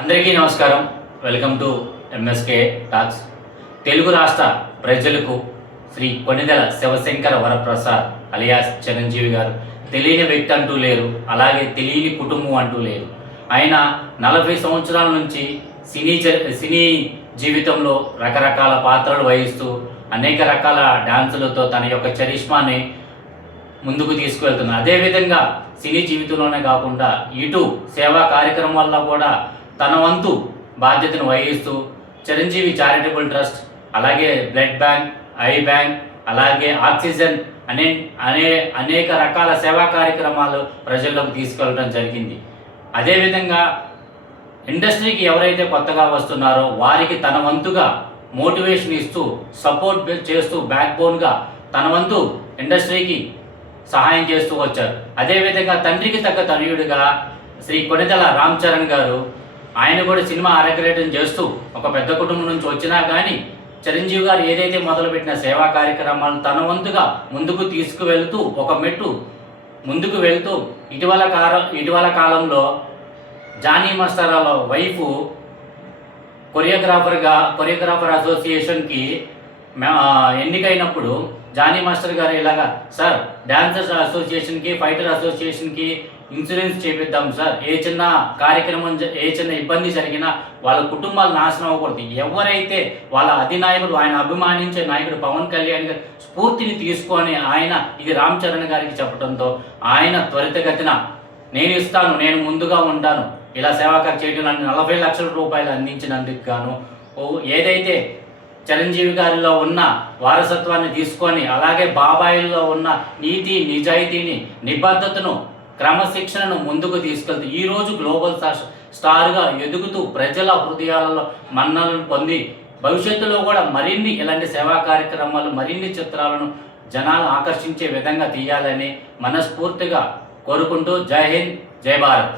అందరికీ నమస్కారం. Welcome to MSK talks. Telugu రాష్ట్ర ప్రజలకు శ్రీ కొణిదెల శివశంకర వరప్రసాద్ అలియాస్ చిరంజీవి గారు తెలియని వ్యక్తి అంటూ లేరు, అలాగే తెలియని కుటుంబం అంటూ లేరు. ఆయన 40 సంవత్సరాల నుంచి సినీ జీవితంలో రకరకాల పాత్రలు వహిస్తూ అనేక రకాల డ్యాన్సులతో తన యొక్క చరిష్మాని ముందుకు తీసుకువెళ్తున్నారు. అదేవిధంగా సినీ జీవితంలోనే కాకుండా ఇటు సేవా కార్యక్రమాల్లో కూడా తన వంతు బాధ్యతను వహిస్తూ చిరంజీవి చారిటబుల్ ట్రస్ట్, అలాగే బ్లడ్ బ్యాంక్, ఐ బ్యాంక్, అలాగే ఆక్సిజన్ అనేక రకాల సేవా కార్యక్రమాలు ప్రజల్లోకి తీసుకెళ్ళడం జరిగింది. అదేవిధంగా ఇండస్ట్రీకి ఎవరైతే కొత్తగా వస్తున్నారో వారికి తన వంతుగా మోటివేషన్ ఇస్తూ సపోర్ట్ చేస్తూ బ్యాక్ బోన్గా తన వంతు ఇండస్ట్రీకి సహాయం చేస్తూ వచ్చారు. అదేవిధంగా తండ్రికి తగ్గ తనయుడిగా శ్రీ కొణిదెల రామ్ చరణ్ గారు, ఆయన కూడా సినిమా అరగ్రేటం చేస్తూ ఒక పెద్ద కుటుంబం నుంచి వచ్చినా కానీ చిరంజీవి గారు ఏదైతే మొదలుపెట్టిన సేవా కార్యక్రమాలను తన వంతుగా ముందుకు తీసుకువెళ్తూ ఒక మెట్టు ముందుకు వెళ్తూ ఇటీవల కాలంలో జానీ మాస్టర్ వైఫ్ కొరియోగ్రాఫర్ అసోసియేషన్కి ఎన్నికైనప్పుడు జానీ మాస్టర్ గారు ఇలాగా, సార్ డాన్సర్స్ అసోసియేషన్కి, ఫైటర్ అసోసియేషన్కి ఇన్సూరెన్స్ చేపిద్దాం సార్, ఏ చిన్న కార్యక్రమం ఏ చిన్న ఇబ్బంది జరిగినా వాళ్ళ కుటుంబాలు నాశనం అవ్వకూడదు. ఎవరైతే వాళ్ళ అధినాయకుడు, ఆయన అభిమానించే నాయకుడు పవన్ కళ్యాణ్ గారి స్ఫూర్తిని తీసుకొని ఆయన ఇది రామ్ చరణ్ గారికి చెప్పడంతో ఆయన త్వరితగతిన నేను ఇస్తాను, నేను ముందుగా ఉంటాను, ఇలా సేవాకారు చేయడం 40 లక్షల రూపాయలు అందించినందుకు గాను ఏదైతే చిరంజీవి గారిలో ఉన్న వారసత్వాన్ని తీసుకొని, అలాగే బాబాయిల్లో ఉన్న నీతి నిజాయితీని, నిబద్ధతను, క్రమశిక్షణను ముందుకు తీసుకెళ్తూ ఈరోజు గ్లోబల్ స్టార్గా ఎదుగుతూ ప్రజల హృదయాలలో మన్నలను పొంది భవిష్యత్తులో కూడా మరిన్ని ఇలాంటి సేవా కార్యక్రమాలు, మరిన్ని చిత్రాలను జనాలు ఆకర్షించే విధంగా తీయాలని మనస్ఫూర్తిగా కోరుకుంటూ జై హింద్, జై భారత్.